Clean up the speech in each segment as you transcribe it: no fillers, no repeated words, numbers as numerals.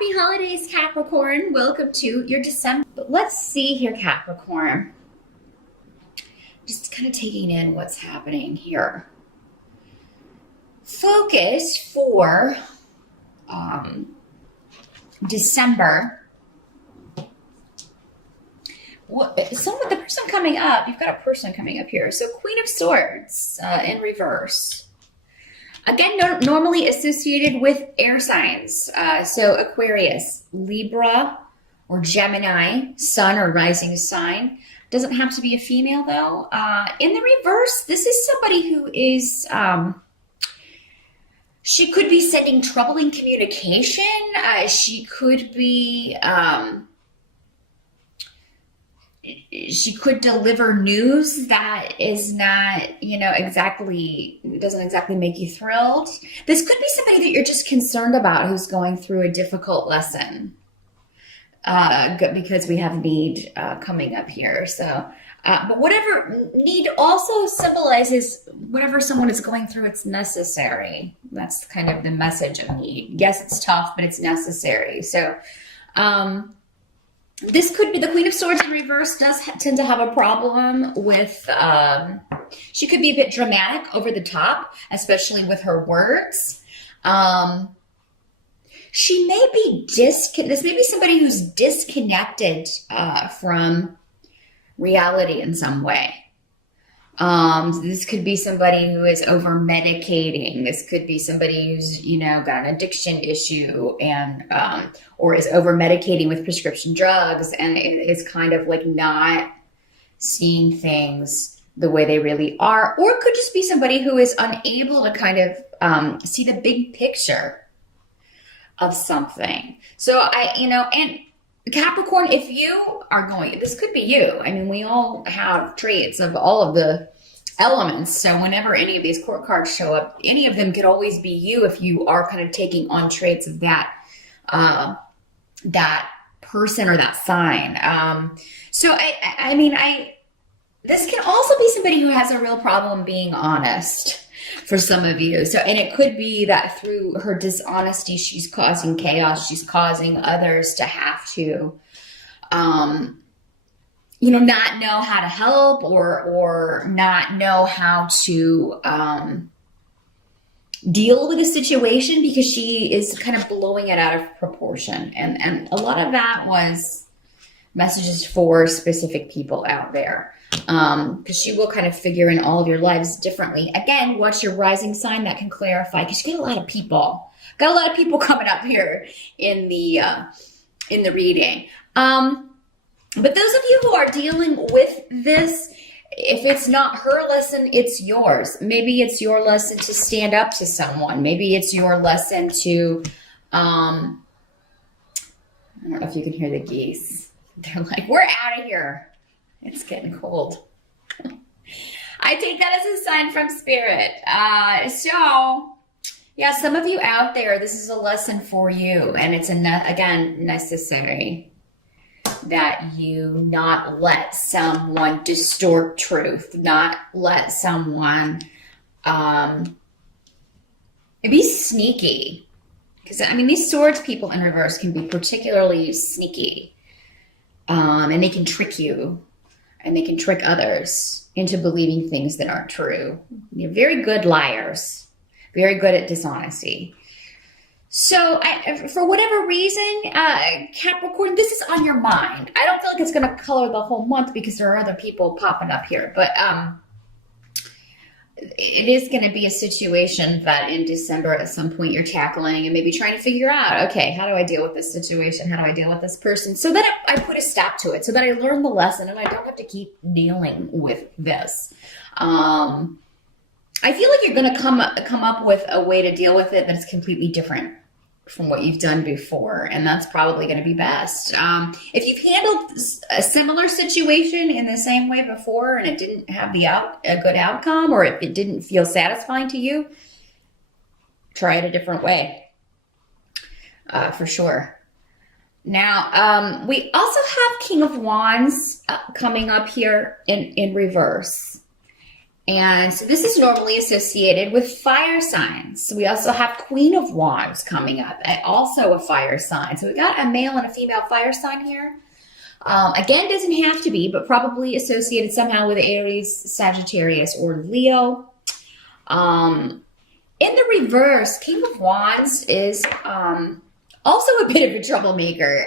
Happy holidays, Capricorn. Welcome to your December. But let's see here, Capricorn. Just kind of taking in what's happening here. Focus for December. The person coming up, you've got a person coming up here. So Queen of Swords in reverse. Again, normally associated with air signs. So Aquarius, Libra, or Gemini, sun or rising sign. Doesn't have to be a female though. In the reverse, this is somebody who is, she could be sending troubling communication. She could be, she could deliver news that is not, doesn't exactly make you thrilled. This could be somebody that you're just concerned about who's going through a difficult lesson. Because we have need coming up here. So, but whatever need also symbolizes whatever someone is going through, it's necessary. That's kind of the message of need. Yes, it's tough, but it's necessary. So, this could be the Queen of Swords in reverse does tend to have a problem with, she could be a bit dramatic over the top, especially with her words. She may be this may be somebody who's disconnected from reality in some way. This could be somebody who is over medicating. This could be somebody who's, got an addiction issue and, or is over medicating with prescription drugs and is kind of like not seeing things the way they really are. Or it could just be somebody who is unable to kind of see the big picture of something. So and Capricorn, if you are this could be you. I mean, we all have traits of all of the elements. So whenever any of these court cards show up, any of them could always be you if you are kind of taking on traits of that, that person or that sign. So this can also be somebody who has a real problem being honest for some of you. So, and it could be that through her dishonesty, she's causing chaos. She's causing others to have to, not know how to help or not know how to, deal with a situation because she is kind of blowing it out of proportion. And a lot of that was messages for specific people out there. Because she will kind of figure in all of your lives differently. Again, what's your rising sign? That can clarify because you get a lot of people. Got a lot of people coming up here in the reading. But those of you who are dealing with this, if it's not her lesson, it's yours. Maybe it's your lesson to stand up to someone. Maybe it's your lesson to, I don't know if you can hear the geese. They're like, we're out of here. It's getting cold. I take that as a sign from spirit. So, yeah, some of you out there, this is a lesson for you. And it's, again, necessary that you not let someone distort truth, not let someone be sneaky. Because, these swords people in reverse can be particularly sneaky. And they can trick you. And they can trick others into believing things that aren't true. They're very good liars, very good at dishonesty. So for whatever reason, Capricorn, this is on your mind. I don't feel like it's going to color the whole month because there are other people popping up here. But it is going to be a situation that in December at some point you're tackling and maybe trying to figure out, okay, how do I deal with this situation? How do I deal with this person? So that I put a stop to it, so that I learn the lesson and I don't have to keep dealing with this. I feel like you're going to come up with a way to deal with it that is completely different from what you've done before, and that's probably going to be best. If you've handled a similar situation in the same way before and it didn't have a good outcome, or if it didn't feel satisfying to you, try it a different way, for sure. Now, we also have King of Wands coming up here in reverse. And so this is normally associated with fire signs. So we also have Queen of Wands coming up, also a fire sign. So we got a male and a female fire sign here. Again, doesn't have to be, but probably associated somehow with Aries, Sagittarius, or Leo. In the reverse, King of Wands is also a bit of a troublemaker.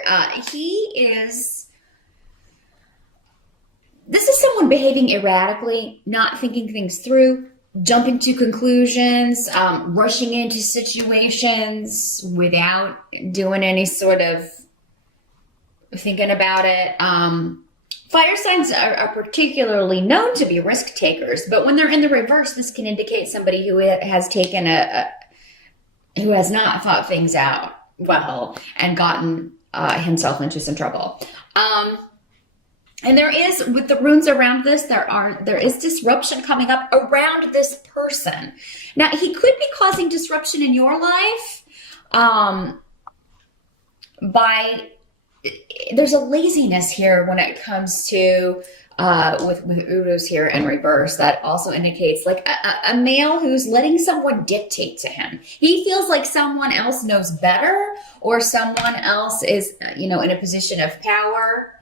This is someone behaving erratically, not thinking things through, jumping to conclusions, rushing into situations without doing any sort of thinking about it. Fire signs are particularly known to be risk takers, but when they're in the reverse, this can indicate somebody who has taken who has not thought things out well and gotten himself into some trouble. And there is, with the runes around this, there is disruption coming up around this person. Now, he could be causing disruption in your life there's a laziness here when it comes to with Uros here in reverse. That also indicates like a male who's letting someone dictate to him. He feels like someone else knows better, or someone else is, in a position of power.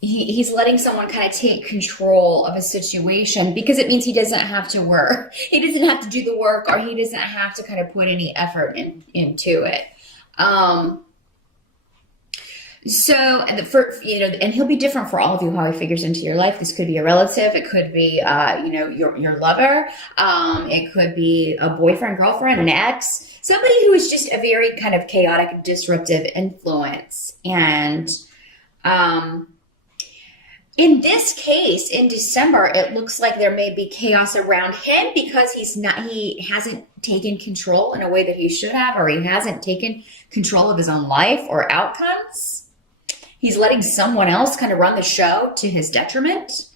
He's letting someone kind of take control of a situation because it means he doesn't have to work. He doesn't have to do the work, or he doesn't have to kind of put any effort into it. And he'll be different for all of you, how he figures into your life. This could be a relative. It could be, your lover. It could be a boyfriend, girlfriend, an ex, somebody who is just a very kind of chaotic, disruptive influence. And, in this case, in December, it looks like there may be chaos around him because he hasn't taken control in a way that he should have, or he hasn't taken control of his own life or outcomes. He's letting someone else kind of run the show to his detriment,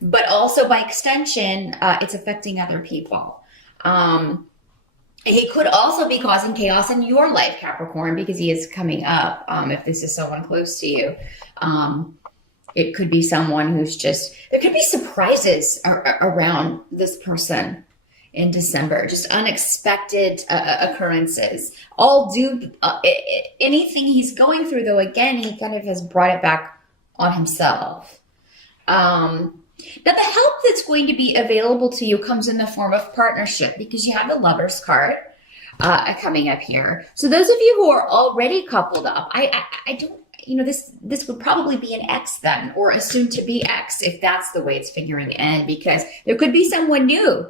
but also by extension, it's affecting other people. He could also be causing chaos in your life, Capricorn, because he is coming up. If this is someone close to you, it could be someone there could be surprises around this person in December, just unexpected occurrences. Anything he's going through, though, again, he kind of has brought it back on himself. Now, the help that's going to be available to you comes in the form of partnership, because you have the Lover's card coming up here. So those of you who are already coupled up, I don't, this would probably be an ex then, or a soon to be ex, if that's the way it's figuring in, because there could be someone new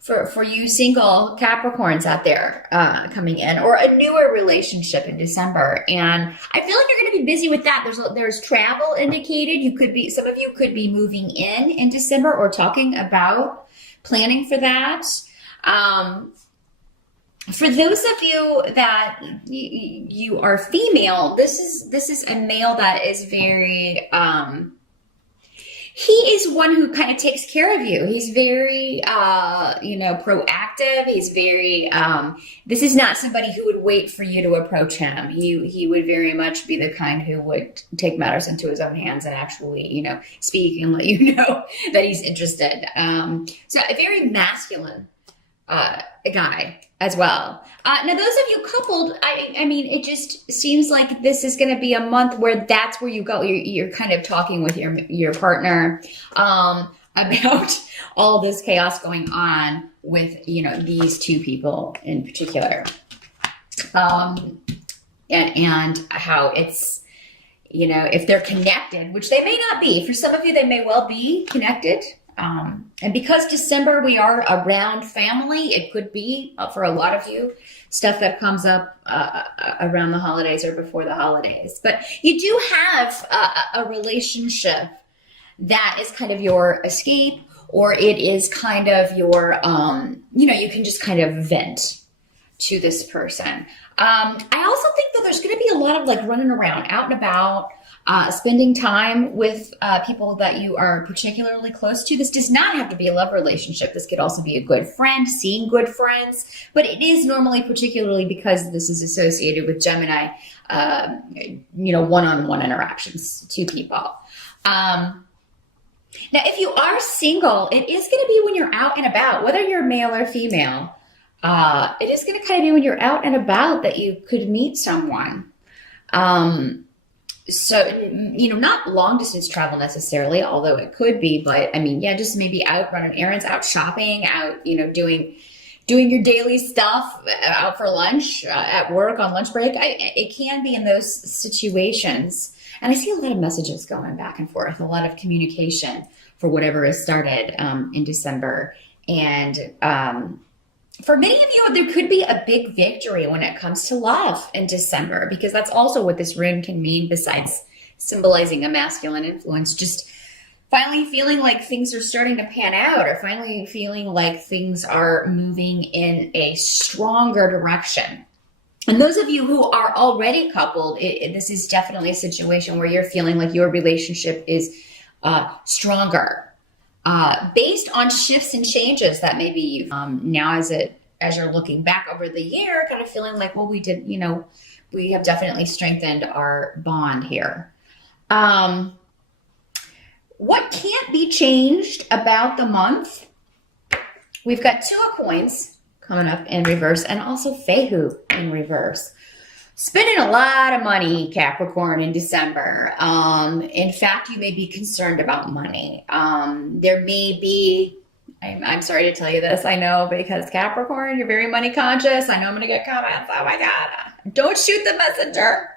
for you single Capricorns out there coming in, or a newer relationship in December. And I feel like you're going to be busy with that. There's travel indicated. Some of you could be moving in December, or talking about planning for that. For those of you that you are female, this is a male that is very, he is one who kind of takes care of you. He's very, proactive. He's very, this is not somebody who would wait for you to approach him. He would very much be the kind who would take matters into his own hands and actually, speak and let you know that he's interested. So a very masculine guy as well. Now, those of you coupled, I mean, it just seems like this is going to be a month where that's where you go. You're kind of talking with your partner about all this chaos going on with, these two people in particular. And how it's, if they're connected, which they may not be. For some of you, they may well be connected. And because December, we are around family, it could be, for a lot of you, stuff that comes up around the holidays or before the holidays. But you do have a relationship that is kind of your escape, or it is kind of your, you can just kind of vent to this person. I also think that there's going to be a lot of like running around, out and about, spending time with people that you are particularly close to. This does not have to be a love relationship. This could also be a good friend, seeing good friends, but it is normally, particularly because this is associated with Gemini, one-on-one interactions, two people. Now, if you are single, it is going to be when you're out and about, whether you're male or female. It is going to kind of be when you're out and about that you could meet someone. Um, so, not long distance travel necessarily, although it could be, but I mean, yeah, just maybe out running errands, out shopping, out, doing your daily stuff, out for lunch, at work on lunch break. It can be in those situations. And I see a lot of messages going back and forth, a lot of communication for whatever is started in December. And for many of you, there could be a big victory when it comes to love in December, because that's also what this rune can mean besides symbolizing a masculine influence. Just finally feeling like things are starting to pan out, or finally feeling like things are moving in a stronger direction. And those of you who are already coupled, this is definitely a situation where you're feeling like your relationship is stronger, based on shifts and changes that maybe you've now as you're looking back over the year, kind of feeling like, well, we have definitely strengthened our bond here. What can't be changed about the month? We've got Two of Coins coming up in reverse, and also Fehu in reverse. Spending a lot of money, Capricorn, in December. In fact, you may be concerned about money. There may be, I'm sorry to tell you this, I know, because Capricorn, you're very money conscious. I know I'm going to get comments. Oh my God, don't shoot the messenger.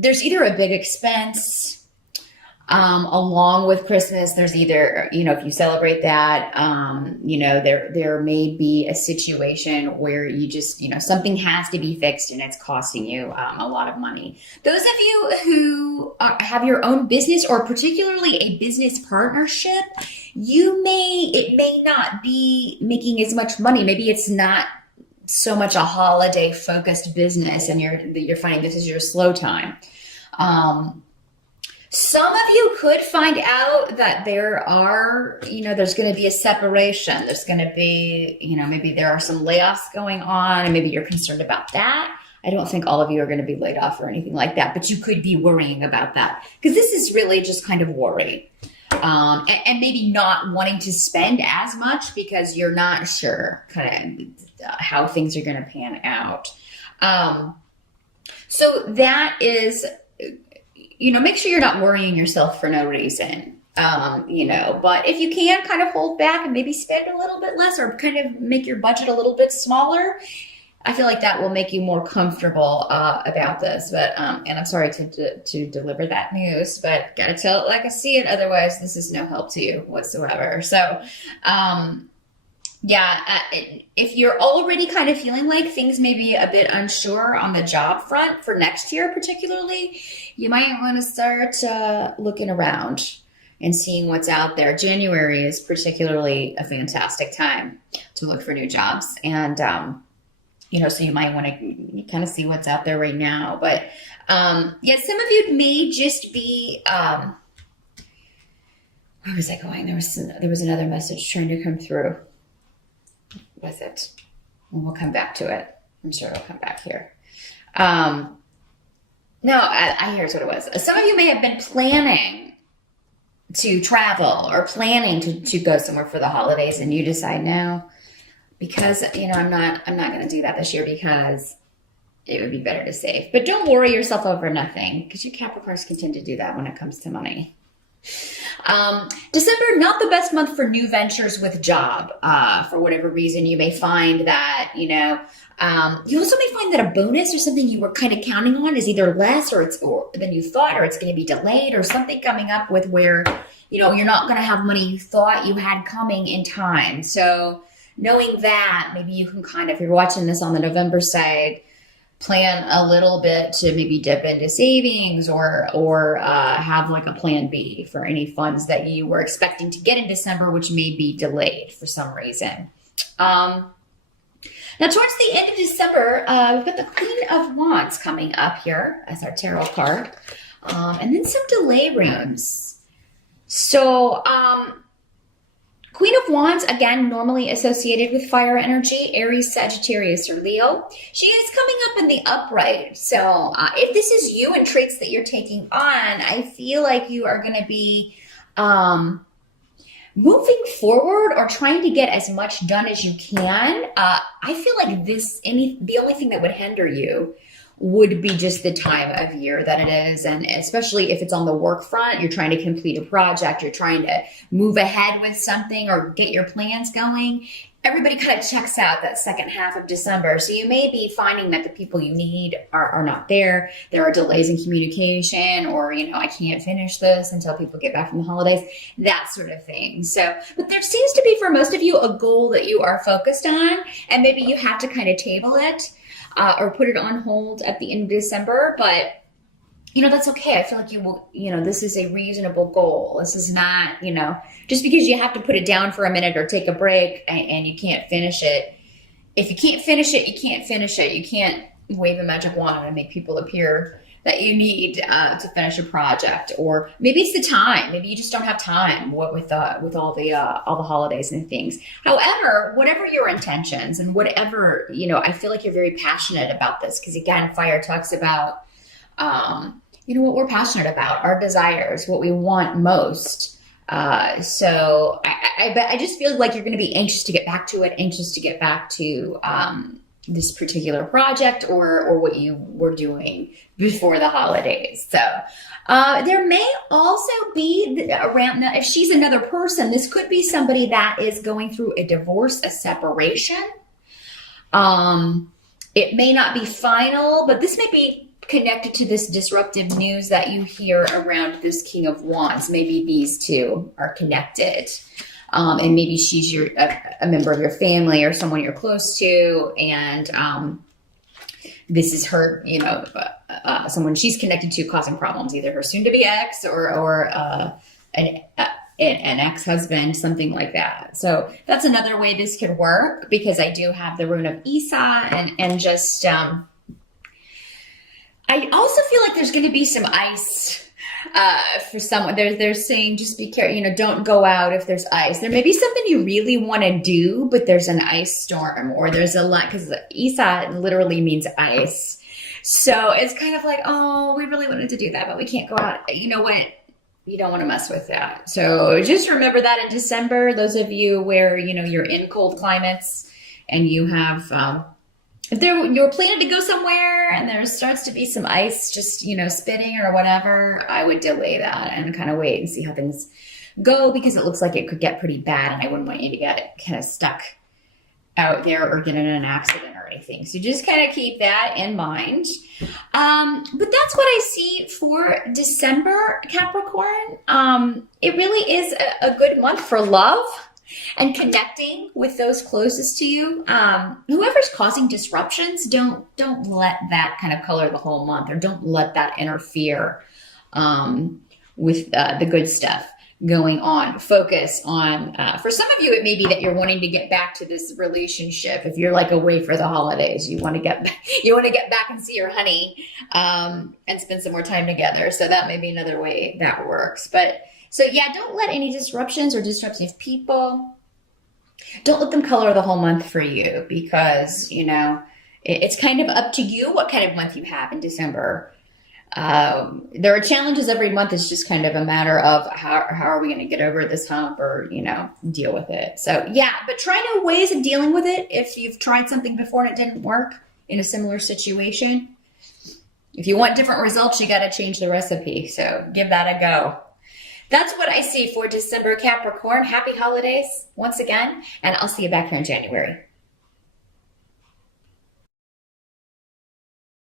There's either a big expense, along with Christmas. There's either, if you celebrate that, there may be a situation where you just, something has to be fixed and it's costing you a lot of money. Those of you who have your own business, or particularly a business partnership, it may not be making as much money. Maybe it's not so much a holiday focused business, and you're finding this is your slow time. Some of you could find out that there are, there's going to be a separation. There's going to be, maybe there are some layoffs going on, and maybe you're concerned about that. I don't think all of you are going to be laid off or anything like that, but you could be worrying about that, because this is really just kind of worry. And maybe not wanting to spend as much because you're not sure kind of how things are going to pan out. So that is, make sure you're not worrying yourself for no reason, but if you can kind of hold back and maybe spend a little bit less, or kind of make your budget a little bit smaller, I feel like that will make you more comfortable about this. But and I'm sorry to deliver that news, but gotta tell it like I see it. Otherwise, this is no help to you whatsoever. So, if you're already kind of feeling like things may be a bit unsure on the job front for next year, particularly, you might want to start looking around and seeing what's out there. January is particularly a fantastic time to look for new jobs, and so you might want to kind of see what's out there right now. But some of you may just be, where was I going? There was another message trying to come through. Was it? We'll come back to it. I'm sure it'll come back here. Here's what it was. Some of you may have been planning to travel or planning to go somewhere for the holidays, and you decide no, because I'm not going to do that this year because it would be better to save. But don't worry yourself over nothing, because you Capricorns can tend to do that when it comes to money. December, not the best month for new ventures with job. For whatever reason, you may find that, you also may find that a bonus or something you were kind of counting on is either less or than you thought, or it's going to be delayed, or something coming up with where, you're not going to have money you thought you had coming in time. So knowing that, maybe you can kind of, if you're watching this on the November side, plan a little bit to maybe dip into savings, or have like a plan B for any funds that you were expecting to get in December, which may be delayed for some reason. Now, towards the end of December, we've got the Queen of Wands coming up here as our tarot card, and then some delay runes. So Queen of Wands, again, normally associated with fire energy, Aries, Sagittarius, or Leo. She is coming up in the upright. So if this is you and traits that you're taking on, I feel like you are going to be moving forward or trying to get as much done as you can. I feel like the only thing that would hinder you would be just the time of year that it is. And especially if it's on the work front, you're trying to complete a project, you're trying to move ahead with something or get your plans going. Everybody kind of checks out that second half of December. So you may be finding that the people you need are not there. There are delays in communication, or, I can't finish this until people get back from the holidays, that sort of thing. So, but there seems to be for most of you a goal that you are focused on, and maybe you have to kind of table it or put it on hold at the end of December. But that's okay. I feel like you will, this is a reasonable goal. This is not, just because you have to put it down for a minute or take a break and you can't finish it. If you can't finish it, you can't finish it. You can't wave a magic wand and make people appear that you need to finish a project. Or maybe it's the time. Maybe you just don't have time with all the holidays and things. However, whatever your intentions and whatever, I feel like you're very passionate about this, because again, fire talks about what we're passionate about, our desires, what we want most. So I just feel like you're going to be anxious to get back to it, anxious to get back to this particular project or what you were doing before the holidays. So there may also be around, if she's another person, this could be somebody that is going through a divorce, a separation. It may not be final, but this may be connected to this disruptive news that you hear around this King of Wands. Maybe these two are connected. And maybe she's a member of your family or someone you're close to. And this is her, someone she's connected to causing problems, either her soon-to-be ex or an ex-husband, something like that. So that's another way this could work, because I do have the rune of Isa and just... I also feel like there's going to be some ice for someone. They're saying just be careful, don't go out if there's ice. There may be something you really want to do, but there's an ice storm, or there's a lot, because Isa literally means ice. So it's kind of like, oh, we really wanted to do that, but we can't go out. You know what? You don't want to mess with that. So just remember that in December, those of you where, you're in cold climates and you have... if you're planning to go somewhere and there starts to be some ice just, spitting or whatever, I would delay that and kind of wait and see how things go, because it looks like it could get pretty bad and I wouldn't want you to get kind of stuck out there or get in an accident or anything. So just kind of keep that in mind. But that's what I see for December, Capricorn. It really is a good month for love and connecting with those closest to you. Whoever's causing disruptions, don't let that kind of color the whole month, or don't let that interfere with the good stuff going on. Focus on, for some of you, it may be that you're wanting to get back to this relationship. If you're like away for the holidays, you want to get back and see your honey and spend some more time together. So that may be another way that works. So yeah, don't let any disruptions or disruptive people, don't let them color the whole month for you, because, it's kind of up to you what kind of month you have in December. There are challenges every month. It's just kind of a matter of how are we going to get over this hump, or, deal with it. So yeah, but try new ways of dealing with it. If you've tried something before and it didn't work in a similar situation, if you want different results, you got to change the recipe. So give that a go. That's what I see for December, Capricorn. Happy holidays once again, and I'll see you back here in January.